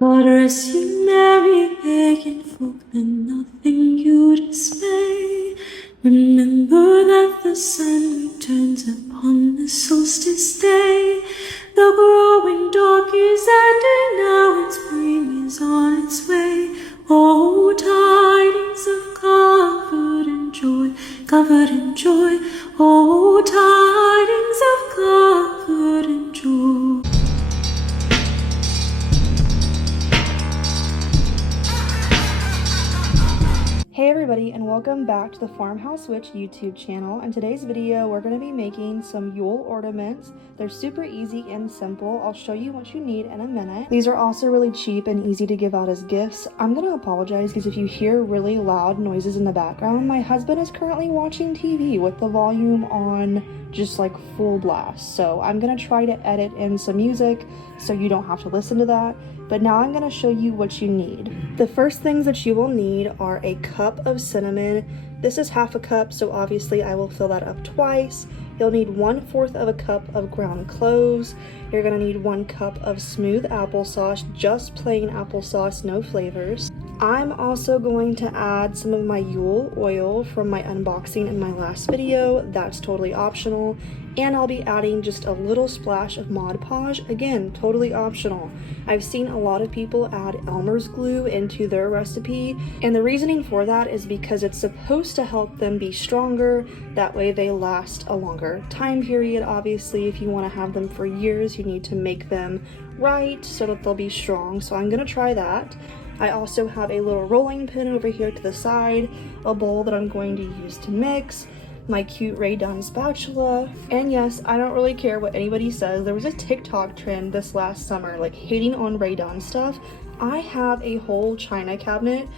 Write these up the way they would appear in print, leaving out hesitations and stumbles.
God rest ye merry pagan folk, let nothing you dismay. Remember that the sun returns upon the solstice day. The growing dark is ending now, and spring is on its way. Oh, tidings of comfort and joy, comfort and joy. Oh, tidings of comfort and joy. Hey everybody, and welcome back to the Farmhouse Witch YouTube channel. In today's video, we're going to be making some Yule ornaments. They're super easy and simple. I'll show you what you need in a minute. These are also really cheap and easy to give out as gifts. I'm going to apologize because if you hear really loud noises in the background, my husband is currently watching TV with the volume on just like full blast. So I'm going to try to edit in some music so you don't have to listen to that. But now I'm going to show you what you need. The first things that you will need are a cup of cinnamon. This is half a cup, so obviously I will fill that up twice. You'll need 1/4 of a cup of ground cloves. You're going to need 1 cup of smooth applesauce, just plain applesauce, no flavors. I'm also going to add some of my Yule oil from my unboxing in my last video. That's totally optional. And I'll be adding just a little splash of Mod Podge, again, totally optional. I've seen a lot of people add Elmer's glue into their recipe, and the reasoning for that is because it's supposed to help them be stronger. That way they last a longer time period. Obviously, if you want to have them for years, you need to make them right so that they'll be strong. So I'm gonna try that. I also have a little rolling pin over here to the side, a bowl that I'm going to use to mix, my cute Rae spatula, and yes, I don't really care what anybody says. There was a TikTok trend this last summer, like hating on Rae stuff. I have a whole china cabinet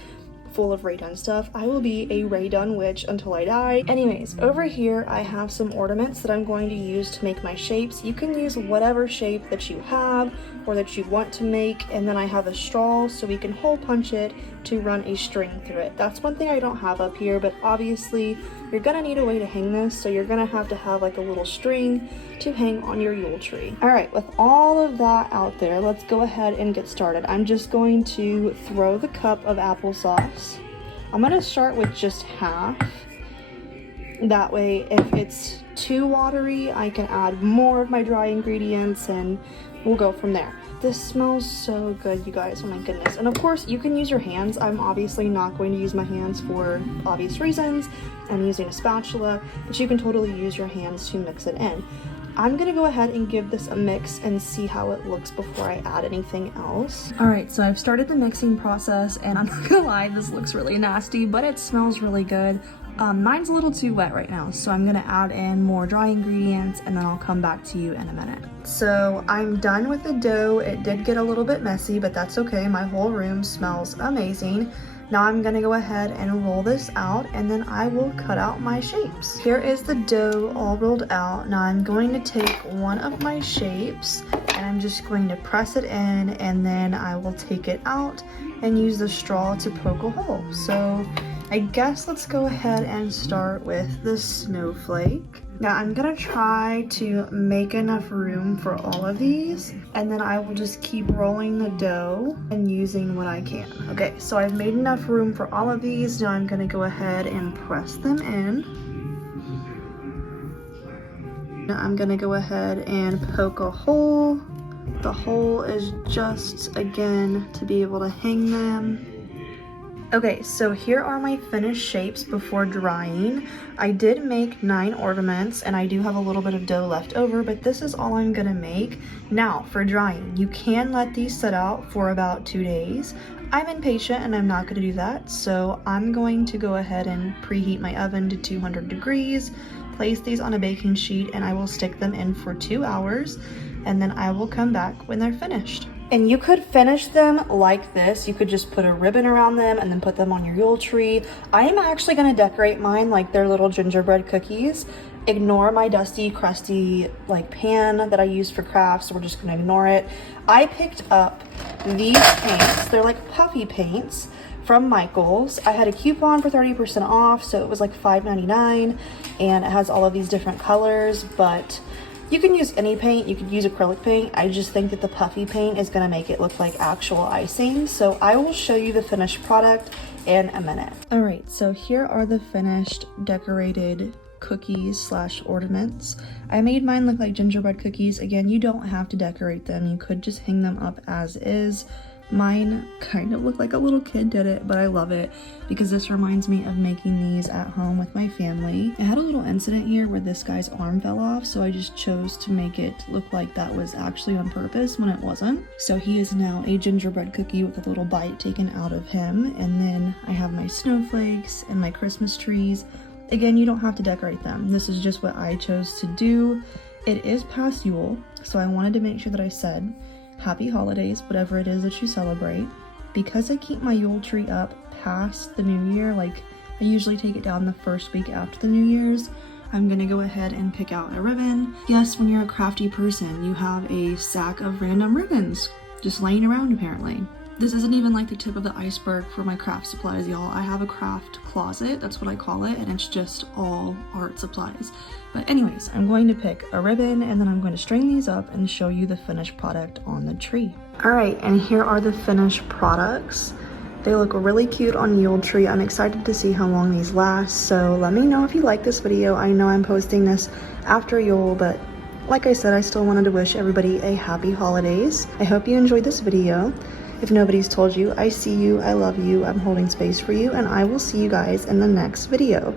full of Rae stuff. I will be a Rae witch until I die. Anyways, over here I have some ornaments that I'm going to use to make my shapes. You can use whatever shape that you have or that you want to make, and then I have a straw so we can hole punch it to run a string through it. That's one thing I don't have up here, but obviously you're gonna need a way to hang this, so you're gonna have to have like a little string to hang on your Yule tree. All right, with all of that out there, let's go ahead and get started. I'm just going to throw the cup of applesauce. I'm gonna start with just half. That way, if it's too watery, I can add more of my dry ingredients and we'll go from there. This smells so good, you guys, oh my goodness. And of course, you can use your hands. I'm obviously not going to use my hands for obvious reasons. I'm using a spatula, but you can totally use your hands to mix it in. I'm gonna go ahead and give this a mix and see how it looks before I add anything else. All right, so I've started the mixing process, and I'm not gonna lie, this looks really nasty, but it smells really good. Mine's a little too wet right now, so I'm gonna add in more dry ingredients and then I'll come back to you in a minute. So I'm done with the dough. It did get a little bit messy, but that's okay. My whole room smells amazing. Now I'm gonna go ahead and roll this out, and then I will cut out my shapes. Here is the dough all rolled out. Now I'm going to take one of my shapes and I'm just going to press it in, and then I will take it out and use the straw to poke a hole. So I guess let's go ahead and start with the snowflake. Now I'm gonna try to make enough room for all of these, and then I will just keep rolling the dough and using what I can. Okay, so I've made enough room for all of these. Now I'm gonna go ahead and press them in. Now I'm gonna go ahead and poke a hole. The hole is just, again, to be able to hang them. Okay, so here are my finished shapes before drying. I did make 9 ornaments, and I do have a little bit of dough left over, but this is all I'm gonna make. Now, for drying, you can let these sit out for about 2 days. I'm impatient and I'm not gonna do that, so I'm going to go ahead and preheat my oven to 200 degrees, place these on a baking sheet, and I will stick them in for 2 hours, and then I will come back when they're finished. And you could finish them like this. You could just put a ribbon around them and then put them on your Yule tree. I am actually gonna decorate mine like they're little gingerbread cookies. Ignore my dusty, crusty like pan that I use for crafts. We're just gonna ignore it. I picked up these paints. They're like puffy paints from Michael's. I had a coupon for 30% off, so it was like $5.99, and it has all of these different colors, but You can use any paint, you could use acrylic paint. I just think that the puffy paint is gonna make it look like actual icing. So I will show you the finished product in a minute. All right, so here are the finished decorated cookies / ornaments. I made mine look like gingerbread cookies. Again, you don't have to decorate them. You could just hang them up as is. Mine kind of looked like a little kid did it, but I love it because this reminds me of making these at home with my family. I had a little incident here where this guy's arm fell off, so I just chose to make it look like that was actually on purpose when it wasn't. So he is now a gingerbread cookie with a little bite taken out of him. And then I have my snowflakes and my Christmas trees. Again, you don't have to decorate them. This is just what I chose to do. It is past Yule, so I wanted to make sure that I said happy holidays, whatever it is that you celebrate. Because I keep my Yule tree up past the new year, like I usually take it down the first week after the New Year's, I'm gonna go ahead and pick out a ribbon. Yes, when you're a crafty person, you have a stack of random ribbons just laying around apparently. This isn't even like the tip of the iceberg for my craft supplies, y'all. I have a craft closet, that's what I call it, and it's just all art supplies. But anyways, I'm going to pick a ribbon and then I'm going to string these up and show you the finished product on the tree. All right, and here are the finished products. They look really cute on Yule tree. I'm excited to see how long these last, so let me know if you like this video. I know I'm posting this after Yule, but like I said, I still wanted to wish everybody a happy holidays. I hope you enjoyed this video. If nobody's told you, I see you, I love you, I'm holding space for you, and I will see you guys in the next video.